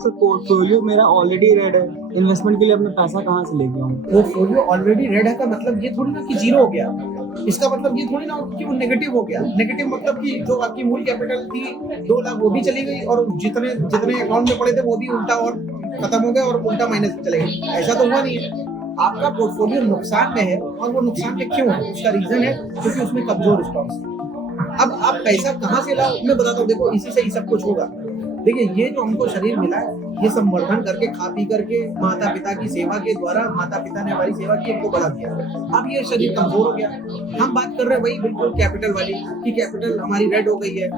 Sir portfolio मेरा already red है, investment के लिए अपना पैसा कहाँ से लेके आऊँ? पोर्टफोलियो ऑलरेडी रेड है का मतलब ये थोड़ी ना कि जीरो हो गया। इसका मतलब ये थोड़ी ना कि वो नेगेटिव हो गया। नेगेटिव मतलब कि जो आपकी मूल कैपिटल थी 2 लाख वो भी चली गई और जितने जितने अकाउंट में पड़े थे वो भी उल्टा और खत्म हो गया और उल्टा माइनस में चले गए। ऐसा तो हुआ नहीं है। आपका पोर्टफोलियो नुकसान में है और वो नुकसान में क्यों है? उसका रीजन है क्योंकि उसमें कमजोर स्टॉक्स है। अब आप पैसा कहाँ से लाओ मैं बताता हूँ। देखो इसी से ही सब कुछ होगा। देखिए ये जो हमको शरीर मिला है ये संवर्धन करके खा पी करके माता पिता की सेवा के द्वारा माता पिता ने हमारी सेवा की हमको बढ़ा दिया। अब ये शरीर कमजोर हो गया। हम बात कर रहे हैं वही बिल्कुल कैपिटल वाली कि कैपिटल हमारी रेड हो गई है।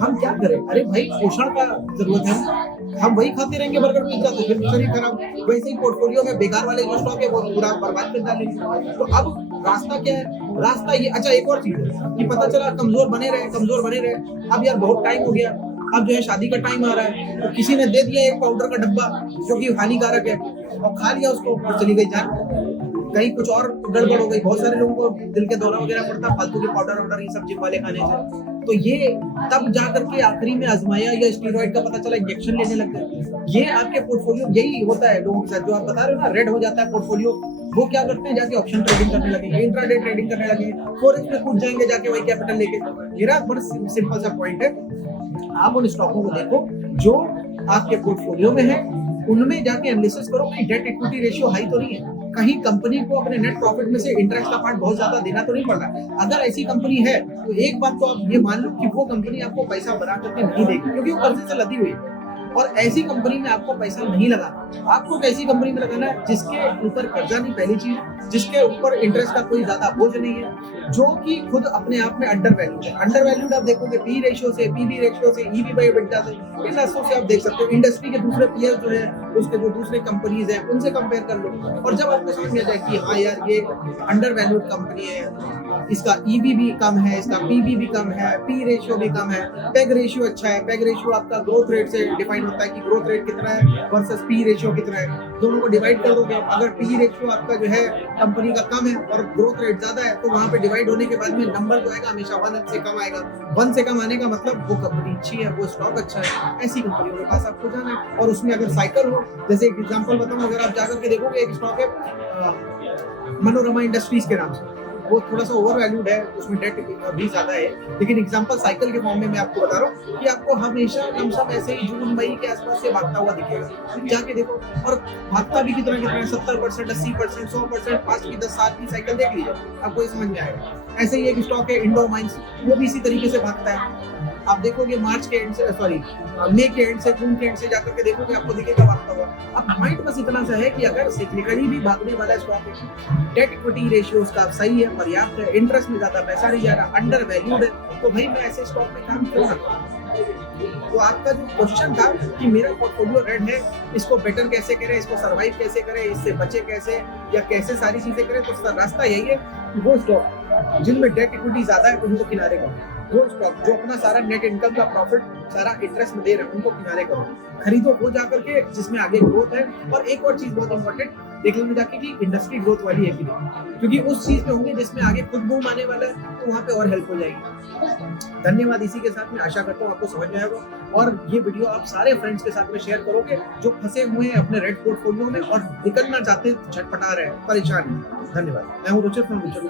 हम क्या करें? अरे भाई पोषण का जरूरत है। हम वही खाते रहेंगे बर्गर पिज्जा तो फिर शरीर खराब। वैसे ही पोर्टफोलियो में बेकार वाले जो स्टॉक है वो पूरा बर्बाद कर डालेंगे। तो अब रास्ता क्या है? रास्ता ये अच्छा एक और चीज है कि पता चला कमजोर बने रहे। अब यार बहुत टाइम हो गया। अब जो है शादी का टाइम आ रहा है तो किसी ने दे दिया एक पाउडर का डब्बा जो कि हानिकारक है और खा लिया उसको और चली गई जान। कहीं कुछ और गड़बड़ हो गई। बहुत सारे लोगों को दिल के दौरा वगैरह पड़ता फालतू के पाउडर ये सब जिम वाले खाने से। तो ये तब जा करके आखिरी में आजमाया या स्टीरॉइड का पता चला इंजेक्शन लेने लग गए। ये आपके पोर्टफोलियो यही होता है लोगों के साथ जो आप बता रहे हो ना रेड हो जाता है पोर्टफोलियो। वो क्या करते हैं जाके ऑप्शन ट्रेडिंग करने लगेंगे इंट्राडे ट्रेडिंग करने लगेंगे फॉरेक्स में कूद जाएंगे जाके वही कैपिटल लेके। मेरा बड़ा सिंपल सा पॉइंट है आप उन स्टॉकों को देखो जो आपके पोर्टफोलियो में है उनमें जाके एनालिसिस करो कहीं डेट इक्विटी रेशियो हाई तो नहीं है। कहीं कंपनी को अपने नेट प्रॉफिट में से इंटरेस्ट का पार्ट बहुत ज्यादा देना तो नहीं पड़ रहा। अगर ऐसी कंपनी है तो एक बात तो आप ये मान लो कि वो कंपनी आपको पैसा बना करके नहीं देगी क्योंकि वो कर्जे से लदी हुई है। और ऐसी कंपनी में आपको पैसा नहीं लगाना। आपको ऐसी कंपनी में लगाना है जिसके ऊपर कर्जा नहीं पहली चीज जिसके ऊपर इंटरेस्ट का कोई ज्यादा बोझ नहीं है जो कि खुद अपने आप में अंडर वैल्यूड है। अंडर वैल्यूड आप देखोगे पी रेशियो से पीबी रेशियो से ईवी बाय एबिटा से इन रास्तों से आप देख सकते हो। इंडस्ट्री के दूसरे पीयर जो है उसके जो दूसरे कंपनीज है उनसे कंपेयर कर लो और जब आपको समझ में आ जाए कि हाँ यार ये अंडर वैल्यूड कंपनी है इसका ईवी भी कम है इसका पीबी भी कम है पी रेशियो भी कम है पेग रेशियो अच्छा है। पेग रेशियो आपका ग्रोथ रेट से डिफाइन होता है कि ग्रोथ रेट कितना है वर्सेस पी रेशियो कितना है। दोनों को डिवाइड कर दोगे अगर पी रेशियो आपका जो है कंपनी का कम है और ग्रोथ रेट ज्यादा है तो वहां पे डिवाइड होने के बाद में नंबर जो आएगा हमेशा 1 से कम आएगा। 1 से कम आने का मतलब वो कंपनी अच्छी है वो स्टॉक अच्छा है। ऐसी कंपनियों के पास आपको जाना है और उसमें अगर साइकिल हो जैसे एक एग्जांपल बताऊं अगर आप जाकर के देखोगे एक स्टॉक है मनोरमा इंडस्ट्रीज के नाम से वो थोड़ा सा ओवर वैल्यूड है उसमें डेट भी ज्यादा है लेकिन एग्जांपल साइकिल के फॉर्म में मैं आपको बता रहा हूँ कि आपको हमेशा लमसम ऐसे ही जून मई के आसपास से भागता हुआ दिखेगा। जाके देखो और भागता भी कितना 70% 80% 100% 5 की 10 साल की साइकिल देख लीजिए आपको ये समझ में आएगा। ऐसे ही एक स्टॉक है इंडो माइंस वो भी इसी तरीके से भागता है। आप देखोगे मार्च के एंड से मई के एंड से जून के एंड से जाकर के देखोगे आपको दिखेगा भागता हुआ। अब पॉइंट बस इतना सा है कि अगर सिक्लिकली भी भागने वाला स्टॉक है डेट इक्विटी रेशियो उसका सही है पर्याप्त है इंटरेस्ट में ज्यादा पैसा नहीं जा रहा अंडर वैल्यूड है तो भाई मैं ऐसे स्टॉक में काम क्यों ना करूं। तो आपका जो क्वेश्चन था कि मेरा पोर्टफोलियो रेड है इसको बेटर कैसे करें इसको सरवाइव कैसे करें इससे बचे कैसे या कैसे सारी चीजें करें तो रास्ता यही है कि वो स्टॉक जिनमें डेट इक्विटी ज्यादा है उनको किनारे करो। वो स्टॉक जो अपना सारा नेट इनकम का प्रॉफिट सारा इंटरेस्ट में दे रहे हैं उनको किनारे करो खरीदो वो जाकर के जिसमें आगे ग्रोथ है। और एक और चीज बहुत इंपॉर्टेंट देख लेने जाके कि इंडस्ट्री ग्रोथ वाली है कि नहीं क्योंकि उस चीज में होंगे जिसमें आगे खुद बूम आने वाला है तो वहां पे और हेल्प हो जाएगी। धन्यवाद। इसी के साथ मैं आशा करता हूँ आपको समझ में आएगा और ये वीडियो आप सारे फ्रेंड्स के साथ में शेयर करोगे जो फंसे हुए हैं अपने रेड पोर्टफोलियो में और निकलना चाहते झटपटा रहे हैं परेशान है। धन्यवाद। मैं हूँ रुचिर फ्रॉम रुचिर।